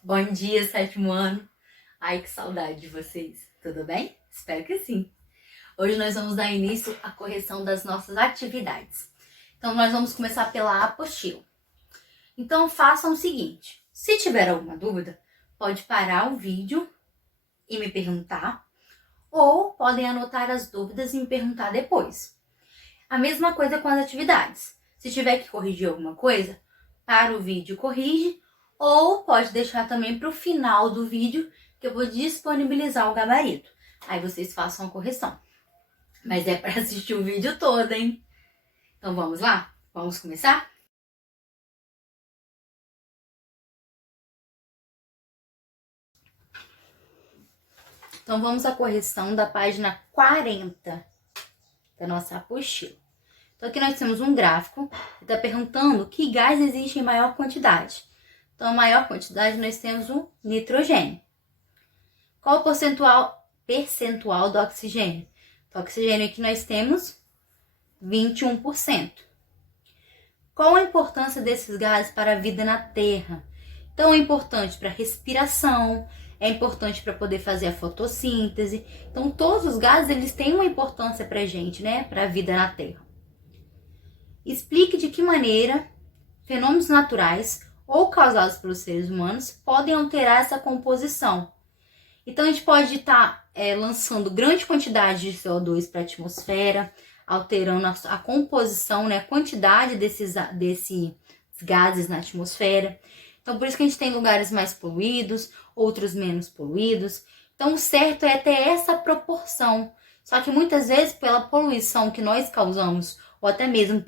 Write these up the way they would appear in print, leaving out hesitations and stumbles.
Bom dia, sétimo ano. Ai, que saudade de vocês. Tudo bem? Espero que sim. Hoje nós vamos dar início à correção das nossas atividades. Então, nós vamos começar pela apostila. Então, façam o seguinte. Se tiver alguma dúvida, pode parar o vídeo e me perguntar, ou podem anotar as dúvidas e me perguntar depois. A mesma coisa com as atividades. Se tiver que corrigir alguma coisa, para o vídeo e corrige, ou pode deixar também para o final do vídeo, que eu vou disponibilizar o gabarito. Aí vocês façam a correção. Mas é para assistir o vídeo todo, hein? Então vamos lá? Vamos começar? Então vamos à correção da página 40 da nossa apostila. Então aqui nós temos um gráfico que está perguntando que gás existe em maior quantidade. Então, a maior quantidade nós temos o nitrogênio. Qual o percentual do oxigênio? O oxigênio aqui nós temos 21%. Qual a importância desses gases para a vida na Terra? Então, é importante para a respiração, é importante para poder fazer a fotossíntese. Então, todos os gases eles têm uma importância para a gente, né? Para a vida na Terra. Explique de que maneira fenômenos naturais ou causados pelos seres humanos podem alterar essa composição. Então, a gente pode estar lançando grande quantidade de CO2 para a atmosfera, alterando a composição, né, a quantidade desses gases na atmosfera. Então, por isso que a gente tem lugares mais poluídos, outros menos poluídos. Então, o certo é ter essa proporção. Só que muitas vezes, pela poluição que nós causamos, ou até mesmo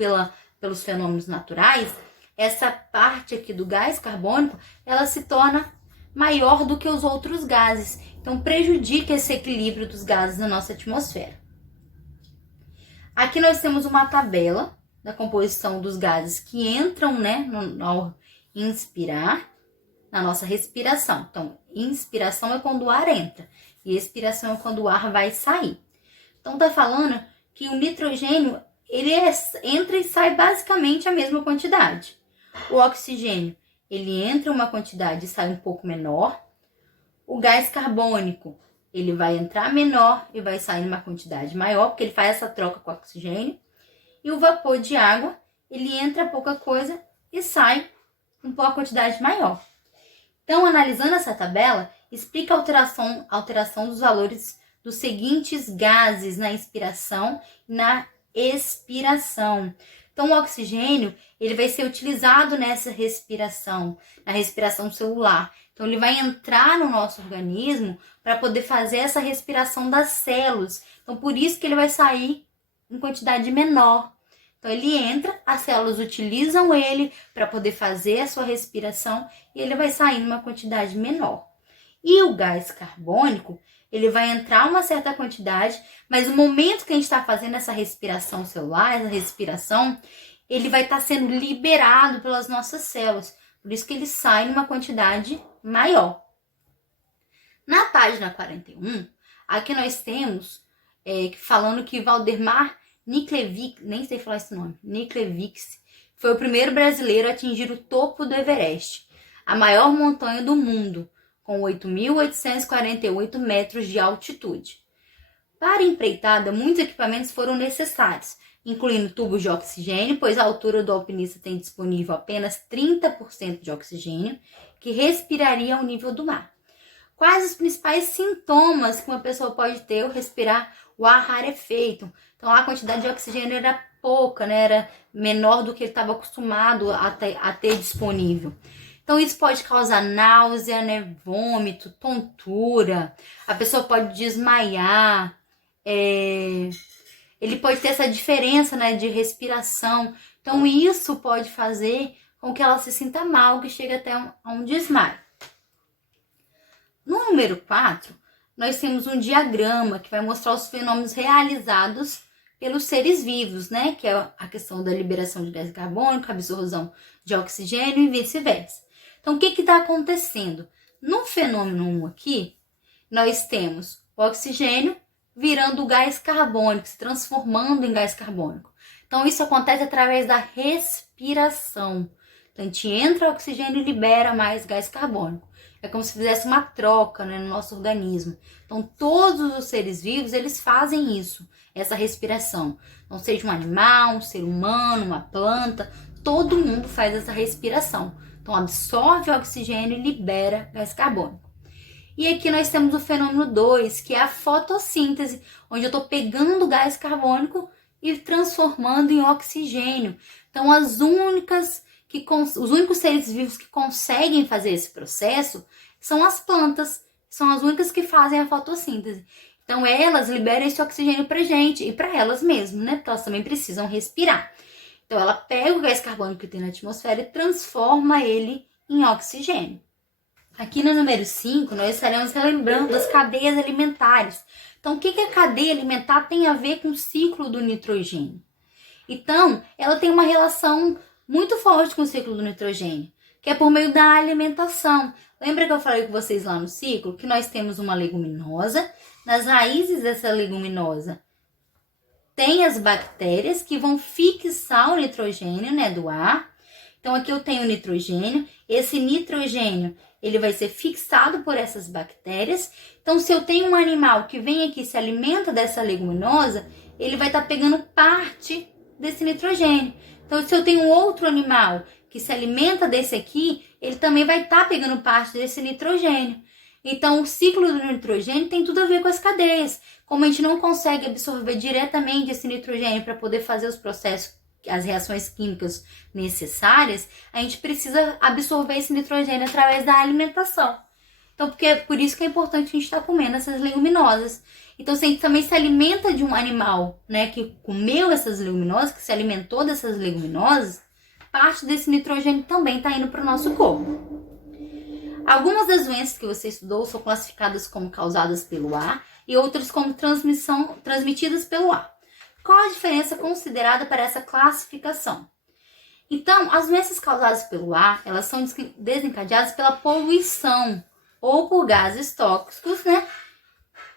pelos fenômenos naturais, essa parte aqui do gás carbônico, ela se torna maior do que os outros gases. Então, prejudica esse equilíbrio dos gases na nossa atmosfera. Aqui nós temos uma tabela da composição dos gases que entram, né, ao inspirar, na nossa respiração. Então, inspiração é quando o ar entra e expiração é quando o ar vai sair. Então, tá falando que o nitrogênio, ele entra e sai basicamente a mesma quantidade. O oxigênio, ele entra uma quantidade e sai um pouco menor. O gás carbônico, ele vai entrar menor e vai sair uma quantidade maior, porque ele faz essa troca com o oxigênio. E o vapor de água, ele entra pouca coisa e sai uma quantidade maior. Então, analisando essa tabela, explica a alteração dos valores dos seguintes gases na inspiração e na expiração. Então, o oxigênio, ele vai ser utilizado nessa respiração, na respiração celular. Então, ele vai entrar no nosso organismo para poder fazer essa respiração das células. Então, por isso que ele vai sair em quantidade menor. Então, ele entra, as células utilizam ele para poder fazer a sua respiração e ele vai sair em uma quantidade menor. E o gás carbônico, ele vai entrar uma certa quantidade, mas no momento que a gente está fazendo essa respiração celular, essa respiração, ele vai estar sendo liberado pelas nossas células. Por isso que ele sai numa quantidade maior. Na página 41, aqui nós temos falando que Valdemar Niklevic, nem sei falar esse nome, Niklevics, foi o primeiro brasileiro a atingir o topo do Everest, a maior montanha do mundo, com 8.848 metros de altitude. Para a empreitada, muitos equipamentos foram necessários, incluindo tubos de oxigênio, pois a altura do alpinista tem disponível apenas 30% de oxigênio, que respiraria ao nível do mar. Quais os principais sintomas que uma pessoa pode ter ao respirar o ar rarefeito? Então, a quantidade de oxigênio era pouca, né? Era menor do que ele estava acostumado a ter disponível. Então, isso pode causar náusea, né? Vômito, tontura. A pessoa pode desmaiar. Ele pode ter essa diferença, né, de respiração. Então, isso pode fazer com que ela se sinta mal, que chegue até a um desmaio. No número 4, nós temos um diagrama que vai mostrar os fenômenos realizados pelos seres vivos, né? Que é a questão da liberação de gás carbônico, absorção de oxigênio e vice-versa. Então, o que está acontecendo? No fenômeno 1 aqui, nós temos o oxigênio virando gás carbônico, se transformando em gás carbônico. Então, isso acontece através da respiração. Então, a gente entra oxigênio e libera mais gás carbônico. É como se fizesse uma troca, né, no nosso organismo. Então, todos os seres vivos, eles fazem isso, essa respiração. Então, seja um animal, um ser humano, uma planta, todo mundo faz essa respiração. Então, absorve o oxigênio e libera gás carbônico. E aqui nós temos o fenômeno 2, que é a fotossíntese, onde eu estou pegando gás carbônico e transformando em oxigênio. Então, os únicos seres vivos que conseguem fazer esse processo são as plantas, são as únicas que fazem a fotossíntese. Então, elas liberam esse oxigênio pra gente e para elas mesmas, né? Porque elas também precisam respirar. Então, ela pega o gás carbônico que tem na atmosfera e transforma ele em oxigênio. Aqui no número 5, nós estaremos relembrando das cadeias alimentares. Então, o que a cadeia alimentar tem a ver com o ciclo do nitrogênio? Então, ela tem uma relação muito forte com o ciclo do nitrogênio, que é por meio da alimentação. Lembra que eu falei com vocês lá no ciclo que nós temos uma leguminosa? Nas raízes dessa leguminosa tem as bactérias que vão fixar o nitrogênio, né, do ar. Então, aqui eu tenho o nitrogênio. Esse nitrogênio, ele vai ser fixado por essas bactérias. Então, se eu tenho um animal que vem aqui e se alimenta dessa leguminosa, ele vai estar pegando parte desse nitrogênio. Então, se eu tenho outro animal que se alimenta desse aqui, ele também vai estar pegando parte desse nitrogênio. Então, o ciclo do nitrogênio tem tudo a ver com as cadeias. Como a gente não consegue absorver diretamente esse nitrogênio para poder fazer os processos, as reações químicas necessárias, a gente precisa absorver esse nitrogênio através da alimentação. Então, por isso que é importante a gente estar comendo essas leguminosas. Então, se a gente também se alimenta de um animal, né, que comeu essas leguminosas, que se alimentou dessas leguminosas, parte desse nitrogênio também está indo para o nosso corpo. Algumas das doenças que você estudou são classificadas como causadas pelo ar e outras como transmitidas pelo ar. Qual a diferença considerada para essa classificação? Então, as doenças causadas pelo ar, elas são desencadeadas pela poluição ou por gases tóxicos, né?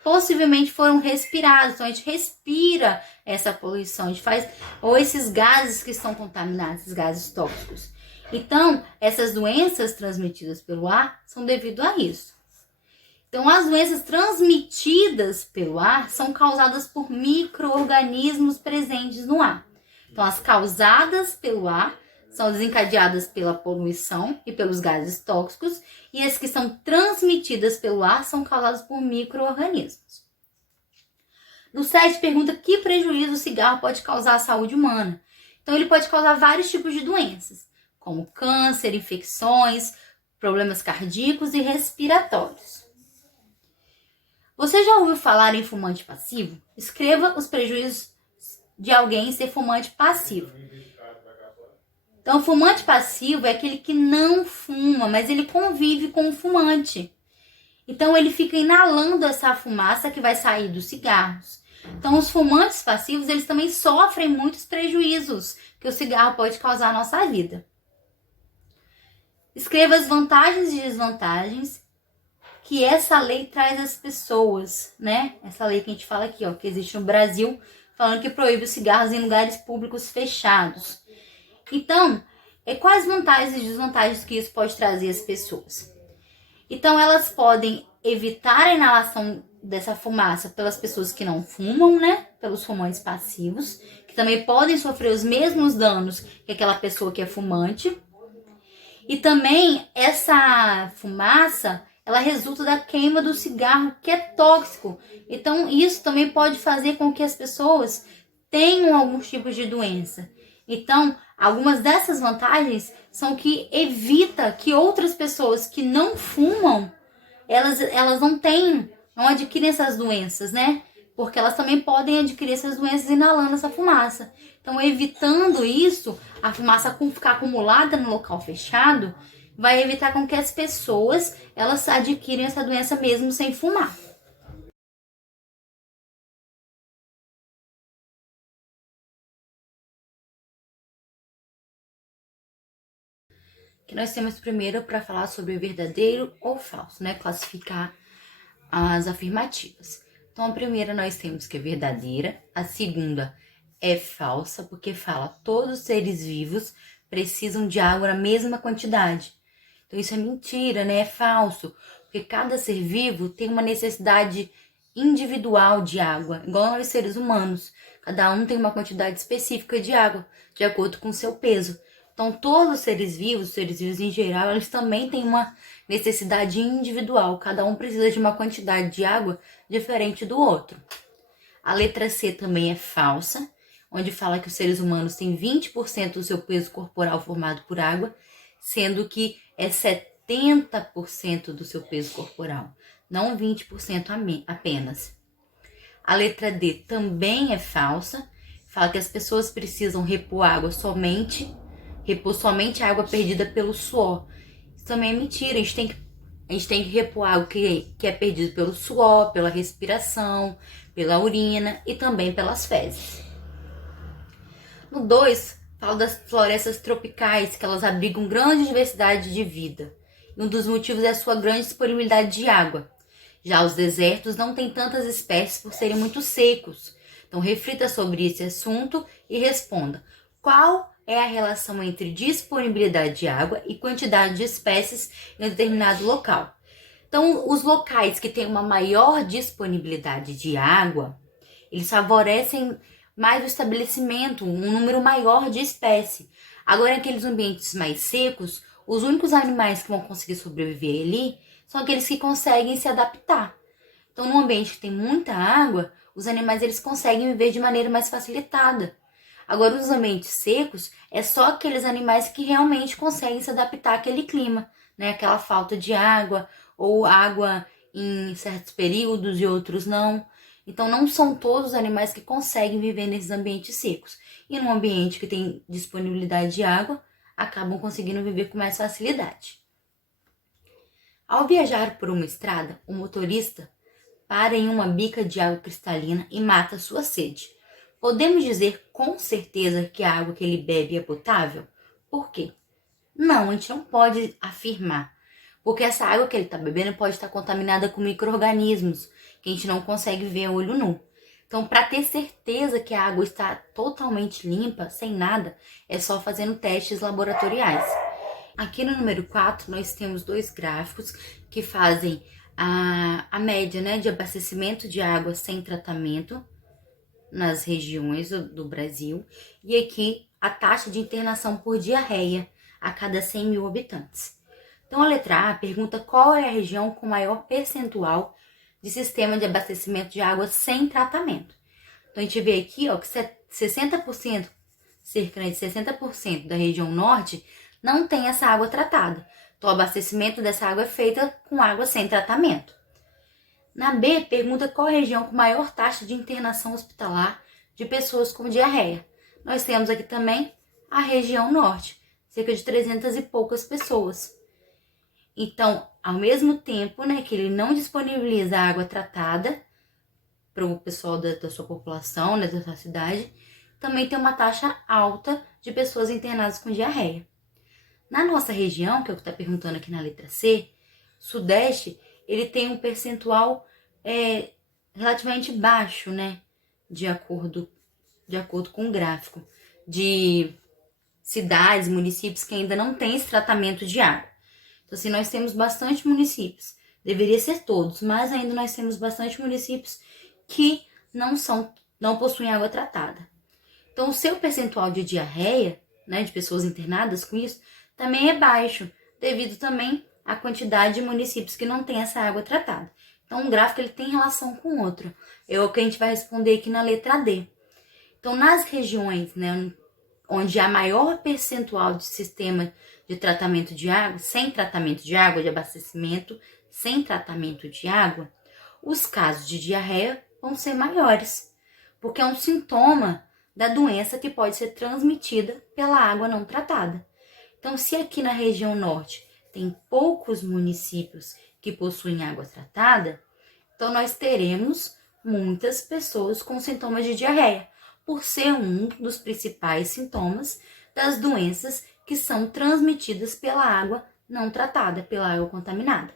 Possivelmente foram respirados. Então, a gente respira essa poluição, a gente faz, ou esses gases que estão contaminados, esses gases tóxicos. Então, essas doenças transmitidas pelo ar são devido a isso. Então, as doenças transmitidas pelo ar são causadas por micro-organismos presentes no ar. Então, as causadas pelo ar são desencadeadas pela poluição e pelos gases tóxicos, e as que são transmitidas pelo ar são causadas por micro-organismos. No 7, pergunta que prejuízo o cigarro pode causar à saúde humana. Então, ele pode causar vários tipos de doenças, como câncer, infecções, problemas cardíacos e respiratórios. Você já ouviu falar em fumante passivo? Escreva os prejuízos de alguém ser fumante passivo. Então, o fumante passivo é aquele que não fuma, mas ele convive com o fumante. Então, ele fica inalando essa fumaça que vai sair dos cigarros. Então, os fumantes passivos, eles também sofrem muitos prejuízos que o cigarro pode causar à nossa vida. Escreva as vantagens e desvantagens que essa lei traz às pessoas, né? Essa lei que a gente fala aqui, ó, que existe no Brasil, falando que proíbe os cigarros em lugares públicos fechados. Então, quais vantagens e desvantagens que isso pode trazer às pessoas? Então, elas podem evitar a inalação dessa fumaça pelas pessoas que não fumam, né? Pelos fumantes passivos, que também podem sofrer os mesmos danos que aquela pessoa que é fumante. E também essa fumaça, ela resulta da queima do cigarro, que é tóxico. Então, isso também pode fazer com que as pessoas tenham alguns tipos de doença. Então, algumas dessas vantagens são que evita que outras pessoas que não fumam, elas não adquirem essas doenças, né? Porque elas também podem adquirir essas doenças inalando essa fumaça. Então, evitando isso, a fumaça ficar acumulada no local fechado, vai evitar com que as pessoas elas adquirem essa doença mesmo sem fumar. Que nós temos primeiro para falar sobre o verdadeiro ou falso, né? Classificar as afirmativas. Então, a primeira nós temos que é verdadeira, a segunda é falsa, porque fala todos os seres vivos precisam de água na mesma quantidade. Então isso é mentira, né? É falso, porque cada ser vivo tem uma necessidade individual de água, igual nós seres humanos. Cada um tem uma quantidade específica de água, de acordo com o seu peso. Então todos os seres vivos em geral, eles também têm uma necessidade individual. Cada um precisa de uma quantidade de água diferente do outro. A letra C também é falsa, onde fala que os seres humanos têm 20% do seu peso corporal formado por água, sendo que é 70% do seu peso corporal, não 20% apenas. A letra D também é falsa, fala que as pessoas precisam repor somente a água perdida pelo suor. Isso também é mentira, a gente tem que repor água que é perdido pelo suor, pela respiração, pela urina e também pelas fezes. No 2, fala das florestas tropicais, que elas abrigam grande diversidade de vida. E um dos motivos é a sua grande disponibilidade de água. Já os desertos não têm tantas espécies por serem muito secos. Então reflita sobre esse assunto e responda: qual é a relação entre disponibilidade de água e quantidade de espécies em um determinado local? Então, os locais que têm uma maior disponibilidade de água, eles favorecem mais o estabelecimento, um número maior de espécies. Agora, naqueles ambientes mais secos, os únicos animais que vão conseguir sobreviver ali são aqueles que conseguem se adaptar. Então, num ambiente que tem muita água, os animais eles conseguem viver de maneira mais facilitada. Agora, nos ambientes secos, é só aqueles animais que realmente conseguem se adaptar àquele clima, né? Aquela falta de água, ou água em certos períodos e outros não. Então, não são todos os animais que conseguem viver nesses ambientes secos. E num ambiente que tem disponibilidade de água, acabam conseguindo viver com mais facilidade. Ao viajar por uma estrada, o motorista para em uma bica de água cristalina e mata sua sede. Podemos dizer com certeza que a água que ele bebe é potável? Por quê? Não, a gente não pode afirmar. Porque essa água que ele está bebendo pode estar contaminada com micro-organismos que a gente não consegue ver a olho nu. Então, para ter certeza que a água está totalmente limpa, sem nada, é só fazendo testes laboratoriais. Aqui no número 4, nós temos dois gráficos que fazem a média, né, de abastecimento de água sem tratamento nas regiões do Brasil, e aqui a taxa de internação por diarreia a cada 100 mil habitantes. Então, a letra A pergunta qual é a região com maior percentual de sistema de abastecimento de água sem tratamento. Então, a gente vê aqui ó, que 60%, cerca de 60% da região norte não tem essa água tratada. Então, o abastecimento dessa água é feita com água sem tratamento. Na B, pergunta qual a região com maior taxa de internação hospitalar de pessoas com diarreia. Nós temos aqui também a região norte, cerca de 300 e poucas pessoas. Então, ao mesmo tempo, né, que ele não disponibiliza água tratada para o pessoal da sua população, né, da sua cidade, também tem uma taxa alta de pessoas internadas com diarreia. Na nossa região, que é o que está perguntando aqui na letra C, Sudeste, ele tem um percentual relativamente baixo, né? De acordo com o gráfico, de cidades, municípios que ainda não têm esse tratamento de água. Então, assim, nós temos bastante municípios. Deveria ser todos, mas ainda nós temos bastante municípios que não possuem água tratada. Então, o seu percentual de diarreia, né, de pessoas internadas com isso, também é baixo, devido também à quantidade de municípios que não têm essa água tratada. Então, um gráfico ele tem relação com o outro. É o que a gente vai responder aqui na letra D. Então, nas regiões, né, onde há maior percentual de sistema de tratamento de água, sem tratamento de água, de abastecimento, sem tratamento de água, os casos de diarreia vão ser maiores, porque é um sintoma da doença que pode ser transmitida pela água não tratada. Então, se aqui na região norte tem poucos municípios que possuem água tratada, então nós teremos muitas pessoas com sintomas de diarreia, por ser um dos principais sintomas das doenças que são transmitidas pela água não tratada, pela água contaminada.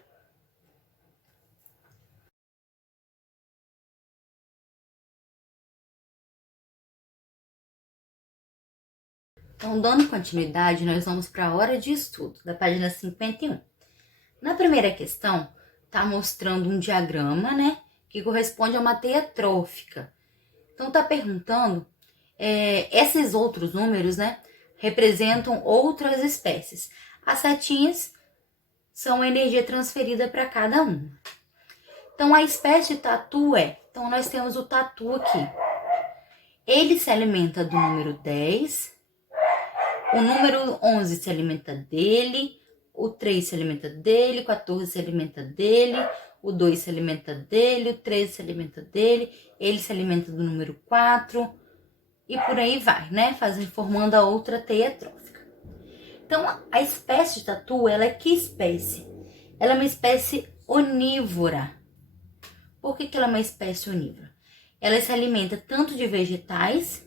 Então, dando continuidade, nós vamos para a hora de estudo, da página 51. Na primeira questão, está mostrando um diagrama, né, que corresponde a uma teia trófica. Então, está perguntando, esses outros números, né, representam outras espécies. As setinhas são a energia transferida para cada uma. Então, a espécie de tatu então nós temos o tatu aqui. Ele se alimenta do número 10, o número 11 se alimenta dele, o 3 se alimenta dele, o 14 se alimenta dele, o 2 se alimenta dele, o 13 se alimenta dele, ele se alimenta do número 4 e por aí vai, né? Formando a outra teia trófica. Então, a espécie de tatu, ela é que espécie? Ela é uma espécie onívora. Por que ela é uma espécie onívora? Ela se alimenta tanto de vegetais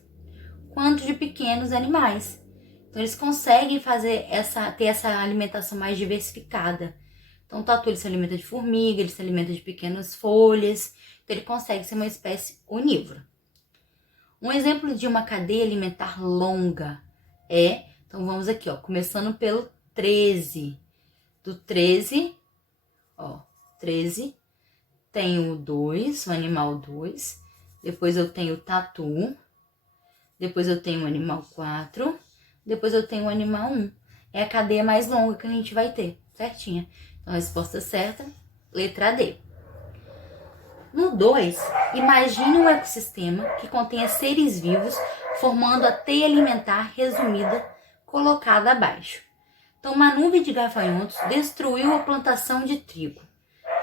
quanto de pequenos animais. Então, eles conseguem ter essa alimentação mais diversificada. Então, o tatu ele se alimenta de formiga, ele se alimenta de pequenas folhas. Então, ele consegue ser uma espécie onívora. Um exemplo de uma cadeia alimentar longa então vamos aqui, começando pelo 13. Do 13, 13, tenho o 2, o animal 2. Depois eu tenho o tatu. Depois eu tenho o animal 4. Depois eu tenho o animal 1. É a cadeia mais longa que a gente vai ter, certinha. Então, a resposta certa, letra D. No 2, imagine um ecossistema que contenha seres vivos formando a teia alimentar resumida colocada abaixo. Então, uma nuvem de gafanhotos destruiu a plantação de trigo.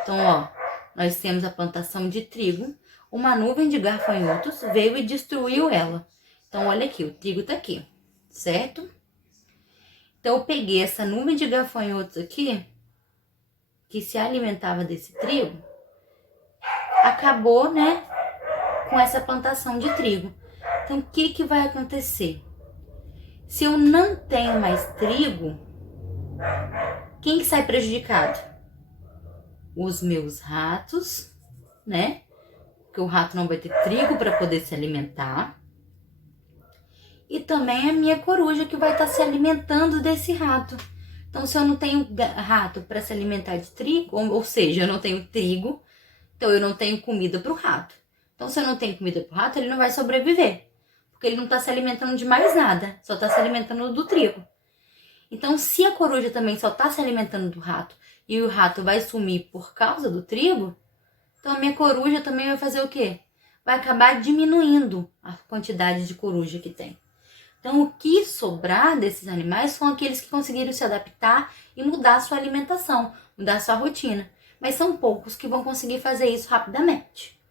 Então, nós temos a plantação de trigo, uma nuvem de gafanhotos veio e destruiu ela. Então, olha aqui, o trigo tá aqui, certo? Então, eu peguei essa nuvem de gafanhotos aqui, que se alimentava desse trigo, acabou, né, com essa plantação de trigo. Então, o que vai acontecer? Se eu não tenho mais trigo, quem que sai prejudicado? Os meus ratos, né? Porque o rato não vai ter trigo para poder se alimentar. E também a minha coruja que vai estar se alimentando desse rato. Então, se eu não tenho rato para se alimentar de trigo, ou seja, eu não tenho trigo, então eu não tenho comida para o rato. Então, se eu não tenho comida para o rato, ele não vai sobreviver. Porque ele não está se alimentando de mais nada, só está se alimentando do trigo. Então, se a coruja também só está se alimentando do rato e o rato vai sumir por causa do trigo, então a minha coruja também vai fazer o quê? Vai acabar diminuindo a quantidade de coruja que tem. Então, o que sobrar desses animais são aqueles que conseguiram se adaptar e mudar a sua alimentação, mudar a sua rotina. Mas são poucos que vão conseguir fazer isso rapidamente.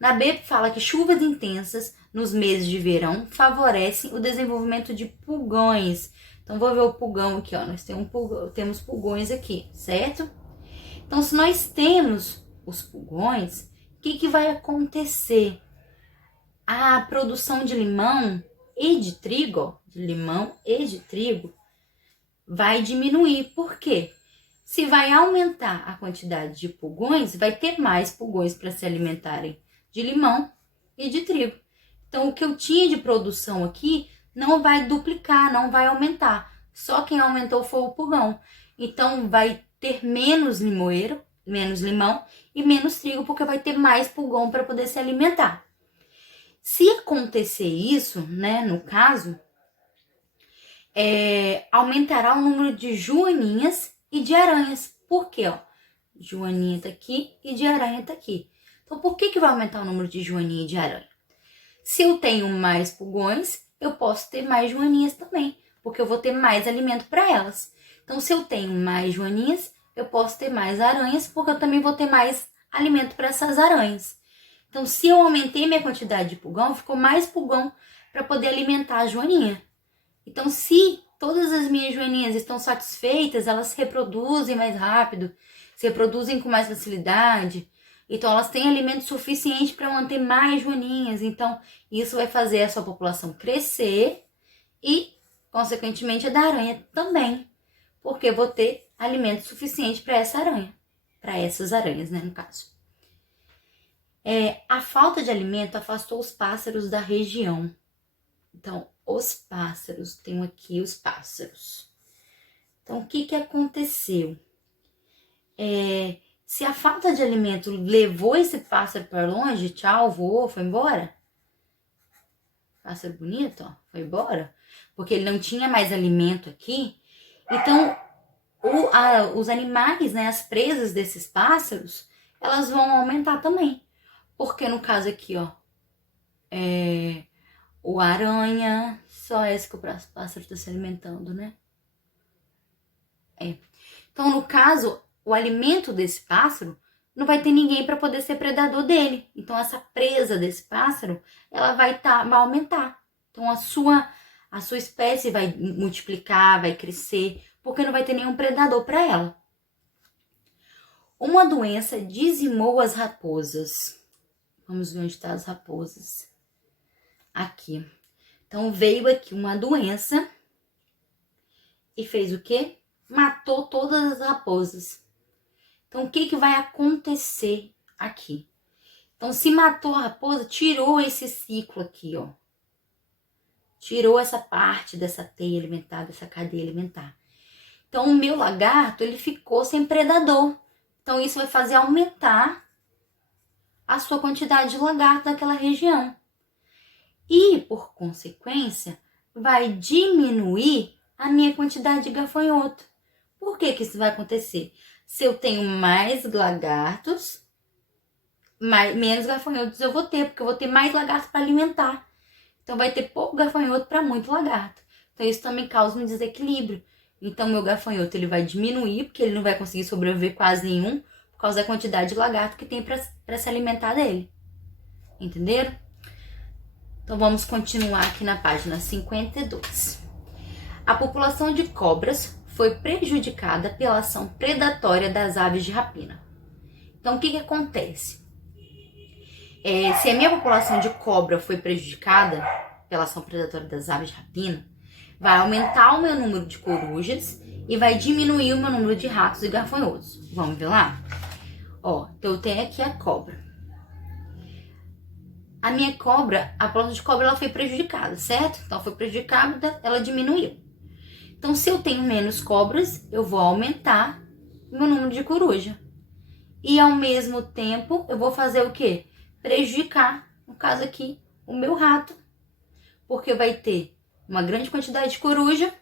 Na B, fala que chuvas intensas nos meses de verão favorecem o desenvolvimento de pulgões. Então, vou ver o pulgão aqui, nós temos pulgões aqui, certo? Então, se nós temos os pulgões, o que vai acontecer? A produção de limão e de trigo, vai diminuir. Por quê? Se vai aumentar a quantidade de pulgões, vai ter mais pulgões para se alimentarem de limão e de trigo. Então, o que eu tinha de produção aqui não vai duplicar, não vai aumentar. Só quem aumentou foi o pulgão. Então, vai ter menos limoeiro, menos limão e menos trigo, porque vai ter mais pulgão para poder se alimentar. Se acontecer isso, né, no caso, aumentará o número de joaninhas e de aranhas. Por quê? Joaninha tá aqui e de aranha tá aqui. Então, por que vai aumentar o número de joaninha e de aranha? Se eu tenho mais pulgões, eu posso ter mais joaninhas também, porque eu vou ter mais alimento para elas. Então, se eu tenho mais joaninhas, eu posso ter mais aranhas, porque eu também vou ter mais alimento para essas aranhas. Então, se eu aumentei minha quantidade de pulgão, ficou mais pulgão para poder alimentar a joaninha. Então, se todas as minhas joaninhas estão satisfeitas, elas se reproduzem mais rápido, se reproduzem com mais facilidade. Então, elas têm alimento suficiente para manter mais joaninhas. Então, isso vai fazer a sua população crescer e, consequentemente, a da aranha também. Porque eu vou ter alimento suficiente para essa aranha. Para essas aranhas, né, no caso. A falta de alimento afastou os pássaros da região. Então, os pássaros. Tenho aqui os pássaros. Então, o que aconteceu? Se a falta de alimento levou esse pássaro para longe, tchau, voou, foi embora. Pássaro bonito, ó, foi embora. Porque ele não tinha mais alimento aqui. Então, os animais, né, as presas desses pássaros, elas vão aumentar também. Porque no caso aqui, ó, o aranha, só esse que o pássaro está se alimentando, né? Então, no caso, o alimento desse pássaro não vai ter ninguém para poder ser predador dele. Então, essa presa desse pássaro, ela vai aumentar. Então, a sua espécie vai multiplicar, vai crescer, porque não vai ter nenhum predador para ela. Uma doença dizimou as raposas. Vamos ver onde estão as raposas. Aqui. Então, veio aqui uma doença e fez o quê? Matou todas as raposas. Então, o que vai acontecer aqui? Então, se matou a raposa, tirou esse ciclo aqui, ó. Tirou essa parte dessa teia alimentar, dessa cadeia alimentar. Então, o meu lagarto, ele ficou sem predador. Então, isso vai fazer aumentar a sua quantidade de lagarto naquela região. E, por consequência, vai diminuir a minha quantidade de gafanhoto. Por que isso vai acontecer? Se eu tenho mais lagartos, menos gafanhotos eu vou ter, porque eu vou ter mais lagartos para alimentar. Então, vai ter pouco gafanhoto para muito lagarto. Então, isso também causa um desequilíbrio. Então, meu gafanhoto ele vai diminuir, porque ele não vai conseguir sobreviver quase nenhum, por causa da quantidade de lagarto que tem para se alimentar dele. Entenderam? Então, vamos continuar aqui na página 52. A população de cobras foi prejudicada pela ação predatória das aves de rapina. Então, o que acontece? Se a minha população de cobra foi prejudicada pela ação predatória das aves de rapina, vai aumentar o meu número de corujas e vai diminuir o meu número de ratos e gafanhotos. Vamos ver lá? Ó, então eu tenho aqui a cobra. A minha cobra, a população de cobra, ela foi prejudicada, certo? Então, foi prejudicada, ela diminuiu. Então, se eu tenho menos cobras, eu vou aumentar o meu número de coruja. E, ao mesmo tempo, eu vou fazer o quê? Prejudicar, no caso aqui, o meu rato. Porque vai ter uma grande quantidade de coruja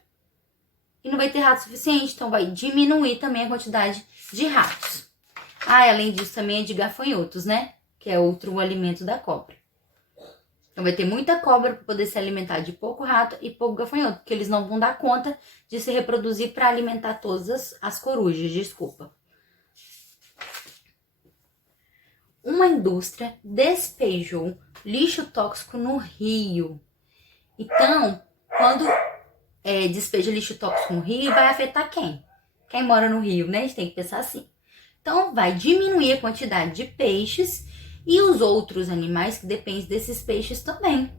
e não vai ter rato suficiente. Então, vai diminuir também a quantidade de ratos. Além disso, também é de gafanhotos, né? Que é outro alimento da cobra. Então, vai ter muita cobra para poder se alimentar de pouco rato e pouco gafanhoto, porque eles não vão dar conta de se reproduzir para alimentar todas as corujas, desculpa. Uma indústria despejou lixo tóxico no rio. Então, quando despeja lixo tóxico no rio, vai afetar quem? Quem mora no rio, né? A gente tem que pensar assim. Então, vai diminuir a quantidade de peixes e os outros animais que dependem desses peixes também.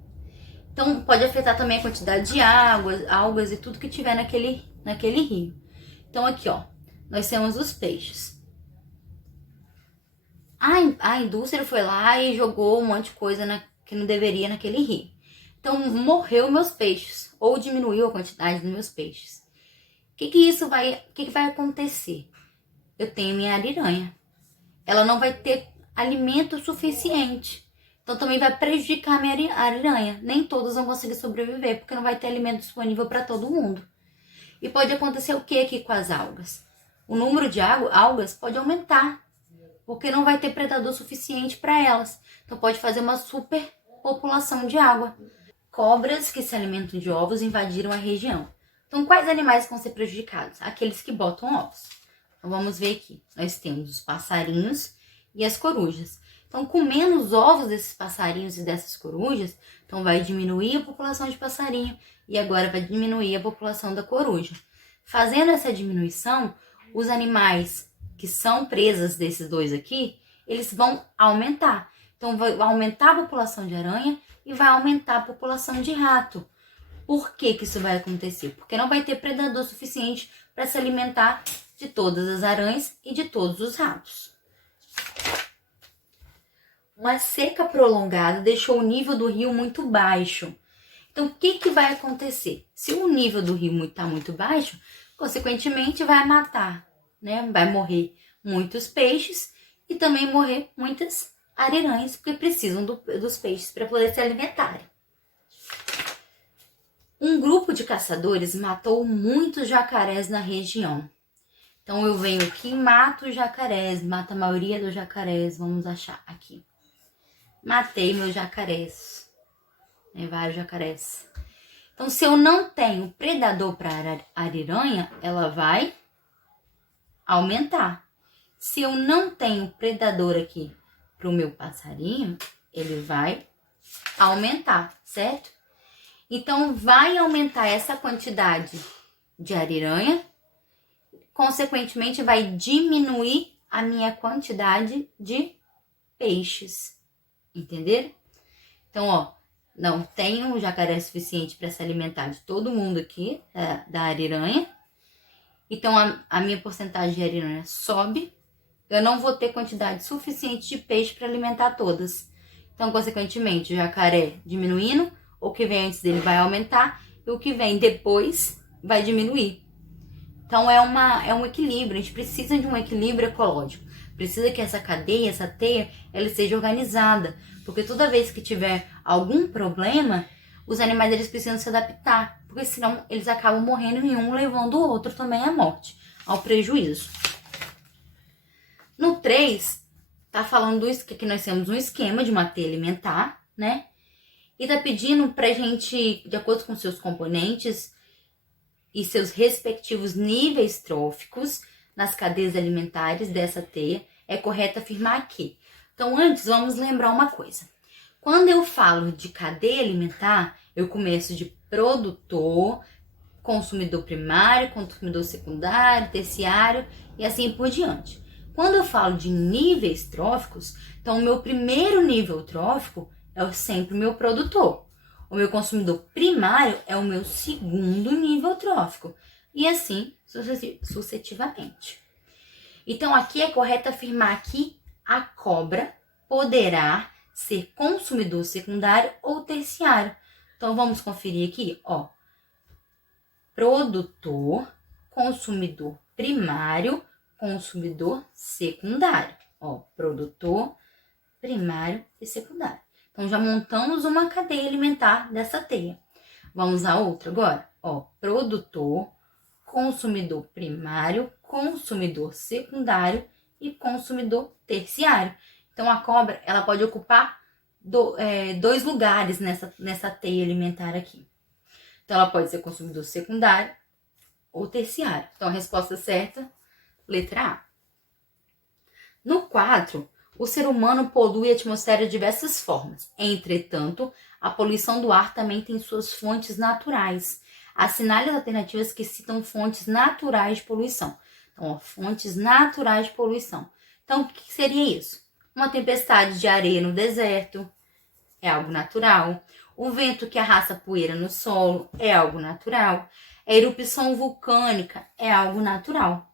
Então, pode afetar também a quantidade de algas e tudo que tiver naquele rio. Então, aqui, ó, nós temos os peixes. A indústria foi lá e jogou um monte de coisa que não deveria naquele rio. Então, morreu meus peixes, ou diminuiu a quantidade dos meus peixes. O que vai acontecer? Eu tenho minha ariranha. Ela não vai ter alimento suficiente. Então, também vai prejudicar a minha ariranha. Nem todos vão conseguir sobreviver, porque não vai ter alimento disponível para todo mundo. E pode acontecer o que aqui com as algas? O número de algas pode aumentar, porque não vai ter predador suficiente para elas. Então, pode fazer uma superpopulação de água. Cobras que se alimentam de ovos invadiram a região. Então, quais animais vão ser prejudicados? Aqueles que botam ovos. Então, vamos ver aqui. Nós temos os passarinhos e as corujas. Então, comendo os ovos desses passarinhos e dessas corujas, então vai diminuir a população de passarinho e agora vai diminuir a população da coruja. Fazendo essa diminuição, os animais que são presas desses dois aqui, eles vão aumentar. Então, vai aumentar a população de aranha e vai aumentar a população de rato. Por que isso vai acontecer? Porque não vai ter predador suficiente para se alimentar de todas as aranhas e de todos os ratos. Uma seca prolongada deixou o nível do rio muito baixo. Então, o que vai acontecer? Se o nível do rio está muito baixo, consequentemente vai matar, né? Vai morrer muitos peixes e também morrer muitas ariranhas, porque precisam dos peixes para poder se alimentarem. Um grupo de caçadores matou muitos jacarés na região. Então eu venho aqui e mato os jacarés, mato a maioria dos jacarés, vamos achar aqui. Matei meus jacarés, vários jacarés. Então se eu não tenho predador para ariranha, ela vai aumentar. Se eu não tenho predador aqui para o meu passarinho, ele vai aumentar, certo? Então, vai aumentar essa quantidade de ariranha, consequentemente, vai diminuir a minha quantidade de peixes, entenderam? Então, ó, não tenho jacaré suficiente para se alimentar de todo mundo aqui, da ariranha. Então, a minha porcentagem de ariranha sobe, eu não vou ter quantidade suficiente de peixe para alimentar todas. Então, consequentemente, o jacaré diminuindo, o que vem antes dele vai aumentar e o que vem depois vai diminuir. Então, é um equilíbrio. A gente precisa de um equilíbrio ecológico. Precisa que essa cadeia, essa teia, ela seja organizada. Porque toda vez que tiver algum problema, os animais eles precisam se adaptar. Porque senão eles acabam morrendo e um levando o outro também à morte, ao prejuízo. No 3, tá falando que nós temos um esquema de uma teia alimentar, né? E tá pedindo pra gente, de acordo com seus componentes e seus respectivos níveis tróficos nas cadeias alimentares dessa teia, é correto afirmar que. Então, antes, vamos lembrar uma coisa. Quando eu falo de cadeia alimentar, eu começo de produtor, consumidor primário, consumidor secundário, terciário e assim por diante. Quando eu falo de níveis tróficos, então o meu primeiro nível trófico é sempre o meu produtor. O meu consumidor primário é o meu segundo nível trófico. E assim sucessivamente. Então, aqui é correto afirmar que a cobra poderá ser consumidor secundário ou terciário. Então, vamos conferir aqui, ó. Produtor, consumidor primário, consumidor secundário. Ó, produtor, primário e secundário. Então, já montamos uma cadeia alimentar dessa teia. Vamos a outra agora? Ó, produtor, consumidor primário, consumidor secundário e consumidor terciário. Então, a cobra, ela pode ocupar dois lugares nessa teia alimentar aqui. Então, ela pode ser consumidor secundário ou terciário. Então, a resposta certa, letra A. No 4, o ser humano polui a atmosfera de diversas formas. Entretanto, a poluição do ar também tem suas fontes naturais. Assinale as alternativas que citam fontes naturais de poluição. Então, ó, fontes naturais de poluição. Então, o que seria isso? Uma tempestade de areia no deserto é algo natural. O vento que arrasta poeira no solo é algo natural. A erupção vulcânica é algo natural.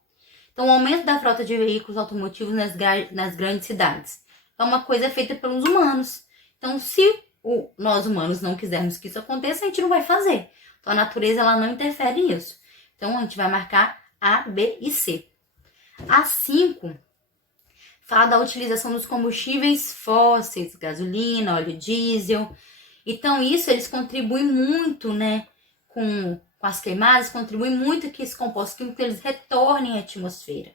Então, o aumento da frota de veículos automotivos nas grandes cidades é uma coisa feita pelos humanos. Então, se nós humanos não quisermos que isso aconteça, a gente não vai fazer. Então, a natureza ela não interfere nisso. Então, a gente vai marcar A, B e C. A 5 fala da utilização dos combustíveis fósseis, gasolina, óleo diesel. Então, isso eles contribuem muito, né, com as queimadas, contribuem muito que esses compostos químicos eles retornem à atmosfera.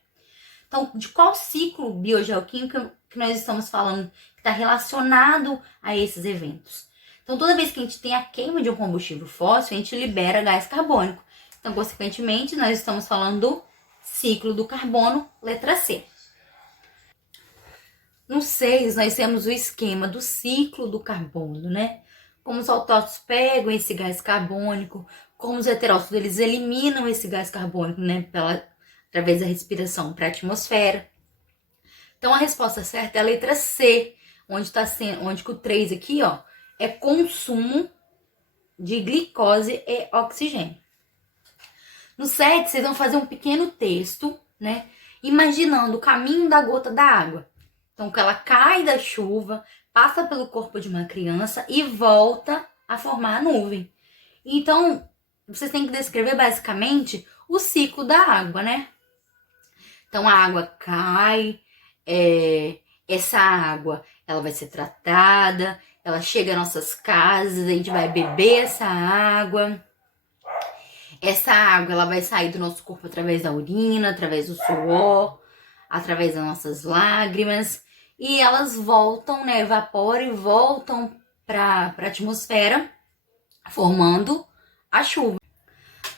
Então, de qual ciclo biogeoquímico que nós estamos falando que está relacionado a esses eventos? Então, toda vez que a gente tem a queima de um combustível fóssil, a gente libera gás carbônico. Então, consequentemente, nós estamos falando do ciclo do carbono, letra C. No 6, nós temos o esquema do ciclo do carbono, né? Como os autócitos pegam esse gás carbônico, como os heterócitos eles eliminam esse gás carbônico, né? Através da respiração para a atmosfera. Então, a resposta certa é a letra C, onde que o 3 aqui, ó, é consumo de glicose e oxigênio. No 7, vocês vão fazer um pequeno texto, né? Imaginando o caminho da gota da água. Então, que ela cai da chuva, passa pelo corpo de uma criança e volta a formar a nuvem. Então, vocês têm que descrever basicamente o ciclo da água, né? Então, a água cai, essa água ela vai ser tratada, ela chega às nossas casas, a gente vai beber essa água. Essa água ela vai sair do nosso corpo através da urina, através do suor, através das nossas lágrimas. E elas voltam, né? Evaporam e voltam para a atmosfera, formando a chuva.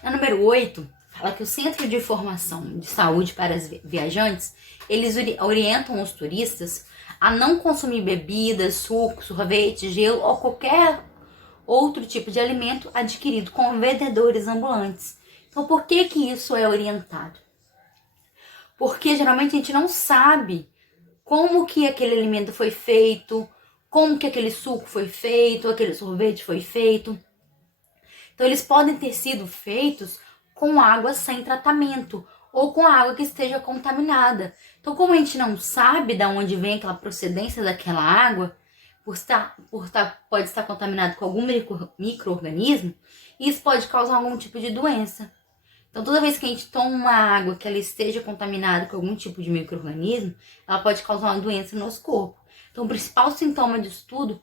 Na número 8, fala que o Centro de Informação de Saúde para os Viajantes, eles orientam os turistas a não consumir bebidas, suco, sorvete, gelo ou qualquer outro tipo de alimento adquirido com vendedores ambulantes. Então, por que que isso é orientado? Porque geralmente a gente não sabe como que aquele alimento foi feito, como que aquele suco foi feito, aquele sorvete foi feito. Então, eles podem ter sido feitos com água sem tratamento ou com água que esteja contaminada. Então, como a gente não sabe de onde vem aquela procedência daquela água, pode estar contaminado com algum micro-organismo, isso pode causar algum tipo de doença. Então, toda vez que a gente toma uma água que ela esteja contaminada com algum tipo de micro-organismo, ela pode causar uma doença no nosso corpo. Então, o principal sintoma disso tudo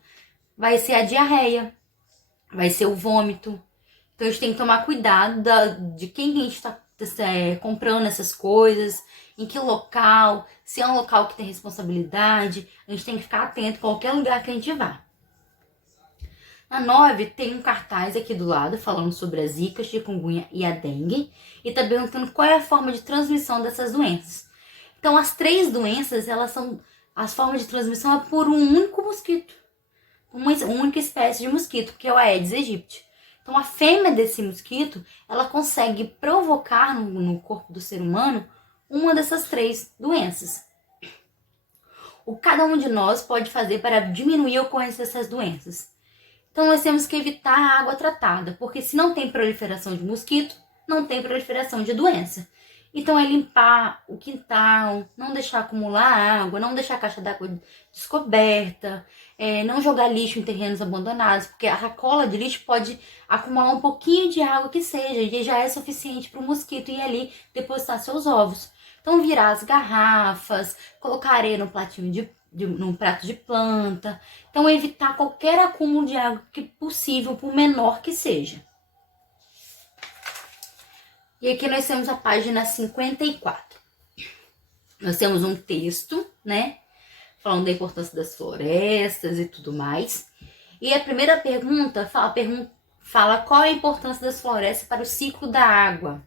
vai ser a diarreia, vai ser o vômito. Então, a gente tem que tomar cuidado de quem a gente está comprando essas coisas, em que local, se é um local que tem responsabilidade, a gente tem que ficar atento em qualquer lugar que a gente vá. Na 9, tem um cartaz aqui do lado falando sobre a zika, chikungunya e a dengue e tá perguntando qual é a forma de transmissão dessas doenças. Então, as 3 doenças, as formas de transmissão é por um único mosquito, uma única espécie de mosquito, que é o Aedes aegypti. Então, a fêmea desse mosquito, ela consegue provocar no corpo do ser humano uma dessas 3 doenças. O que cada um de nós pode fazer para diminuir a ocorrência dessas doenças? Então, nós temos que evitar a água tratada, porque se não tem proliferação de mosquito, não tem proliferação de doença. Então, é limpar o quintal, não deixar acumular água, não deixar a caixa d'água descoberta, não jogar lixo em terrenos abandonados, porque a sacola de lixo pode acumular um pouquinho de água que seja, e já é suficiente para o mosquito ir ali depositar seus ovos. Então, virar as garrafas, colocar areia no num prato de planta. Então, evitar qualquer acúmulo de água que possível, por menor que seja. E aqui nós temos a página 54. Nós temos um texto, né? Falando da importância das florestas e tudo mais. E a primeira pergunta fala qual é a importância das florestas para o ciclo da água.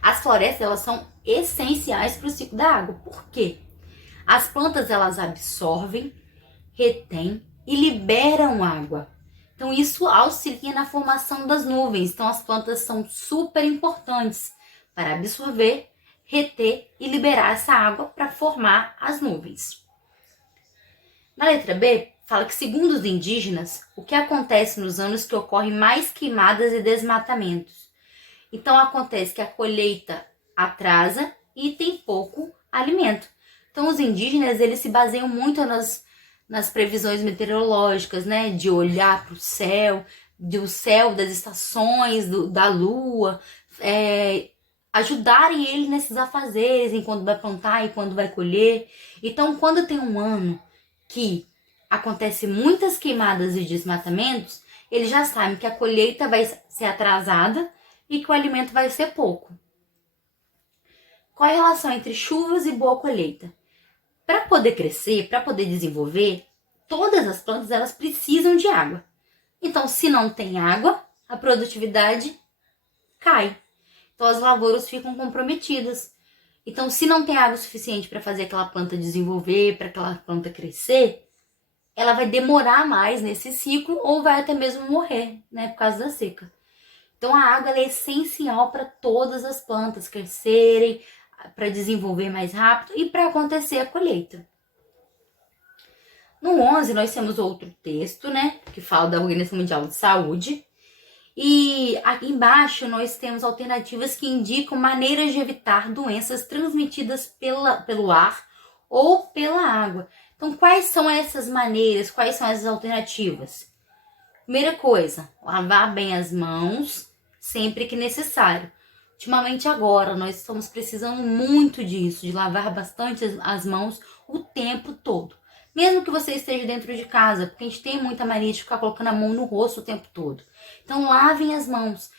As florestas, elas são essenciais para o ciclo da água. Por quê? As plantas, elas absorvem, retêm e liberam água. Então, isso auxilia na formação das nuvens. Então, as plantas são super importantes para absorver, reter e liberar essa água para formar as nuvens. Na letra B, fala que, segundo os indígenas, o que acontece nos anos que ocorrem mais queimadas e desmatamentos. Então, acontece que a colheita atrasa e tem pouco alimento. Então, os indígenas, eles se baseiam muito nas previsões meteorológicas, né? De olhar para o céu, do céu, das estações, da lua, ajudarem eles nesses afazeres, em quando vai plantar e quando vai colher. Então, quando tem um ano que acontece muitas queimadas e desmatamentos, eles já sabem que a colheita vai ser atrasada e que o alimento vai ser pouco. Qual é a relação entre chuvas e boa colheita? Para poder crescer, para poder desenvolver, todas as plantas elas precisam de água. Então, se não tem água, a produtividade cai. Então, as lavouras ficam comprometidas. Então, se não tem água suficiente para fazer aquela planta desenvolver, para aquela planta crescer, ela vai demorar mais nesse ciclo ou vai até mesmo morrer, né, por causa da seca. Então, a água ela é essencial para todas as plantas crescerem, para desenvolver mais rápido e para acontecer a colheita. No 11, nós temos outro texto, né, que fala da Organização Mundial de Saúde. E aqui embaixo nós temos alternativas que indicam maneiras de evitar doenças transmitidas pelo ar ou pela água. Então, quais são essas maneiras? Quais são essas alternativas? Primeira coisa, lavar bem as mãos sempre que necessário. Ultimamente agora, nós estamos precisando muito disso, de lavar bastante as mãos o tempo todo. Mesmo que você esteja dentro de casa, porque a gente tem muita mania de ficar colocando a mão no rosto o tempo todo. Então, lavem as mãos.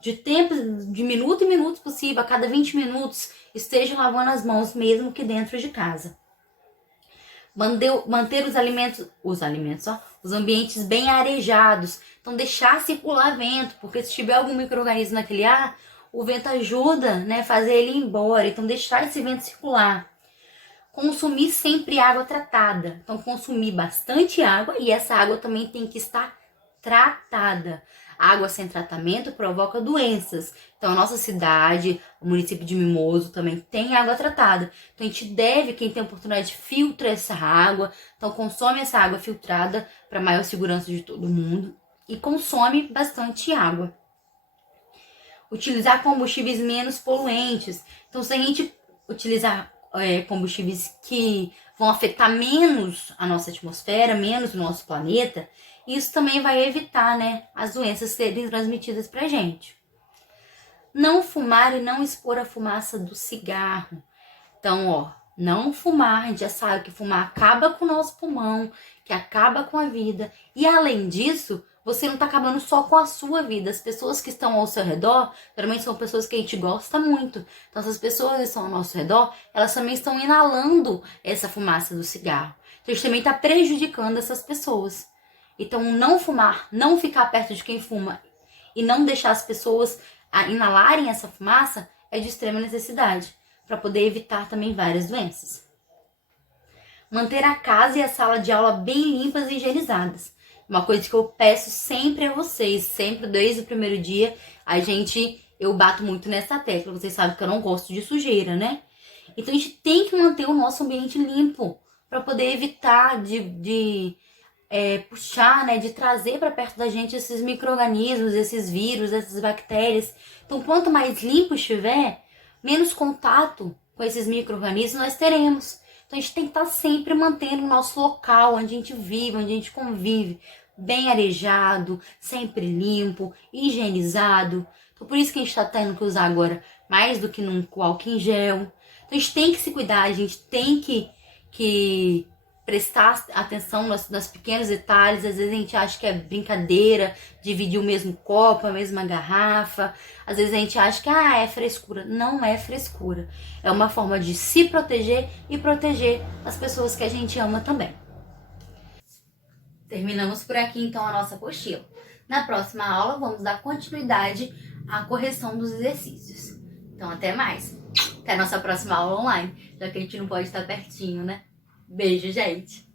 De minuto em minuto possível, a cada 20 minutos, esteja lavando as mãos, mesmo que dentro de casa. Manter os ambientes bem arejados. Então, deixar circular vento, porque se tiver algum micro-organismo naquele ar, o vento ajuda, né, fazer ele ir embora. Então, deixar esse vento circular. Consumir sempre água tratada. Então, consumir bastante água e essa água também tem que estar tratada. Água sem tratamento provoca doenças. Então, a nossa cidade, o município de Mimoso também tem água tratada. Então, a gente deve, quem tem oportunidade, filtra essa água. Então, consome essa água filtrada para maior segurança de todo mundo. E consome bastante água. Utilizar combustíveis menos poluentes. Então, se a gente utilizar combustíveis que vão afetar menos a nossa atmosfera, menos o nosso planeta, isso também vai evitar, né, as doenças serem transmitidas pra gente. Não fumar e não expor a fumaça do cigarro. Então, não fumar, a gente já sabe que fumar acaba com o nosso pulmão, que acaba com a vida. E além disso, você não tá acabando só com a sua vida. As pessoas que estão ao seu redor, geralmente são pessoas que a gente gosta muito. Então, essas pessoas que estão ao nosso redor, elas também estão inalando essa fumaça do cigarro. Então, a gente também está prejudicando essas pessoas. Então, não fumar, não ficar perto de quem fuma e não deixar as pessoas inalarem essa fumaça é de extrema necessidade, para poder evitar também várias doenças. Manter a casa e a sala de aula bem limpas e higienizadas. Uma coisa que eu peço sempre a vocês, sempre desde o primeiro dia, eu bato muito nessa tecla. Vocês sabem que eu não gosto de sujeira, né? Então a gente tem que manter o nosso ambiente limpo para poder evitar de puxar, né, de trazer para perto da gente esses micro-organismos, esses vírus, essas bactérias. Então, quanto mais limpo estiver, menos contato com esses micro-organismos nós teremos. Então, a gente tem que estar sempre mantendo o nosso local, onde a gente vive, onde a gente convive, bem arejado, sempre limpo, higienizado. Então, por isso que a gente está tendo que usar agora, mais do que nunca, o álcool em gel. Então, a gente tem que se cuidar, a gente tem que prestar atenção nos pequenos detalhes. Às vezes a gente acha que é brincadeira, dividir o mesmo copo, a mesma garrafa. Às vezes a gente acha que é frescura. Não é frescura. É uma forma de se proteger e proteger as pessoas que a gente ama também. Terminamos por aqui então a nossa apostila. Na próxima aula vamos dar continuidade à correção dos exercícios. Então até mais. Até a nossa próxima aula online, já que a gente não pode estar pertinho, né? Beijo, gente!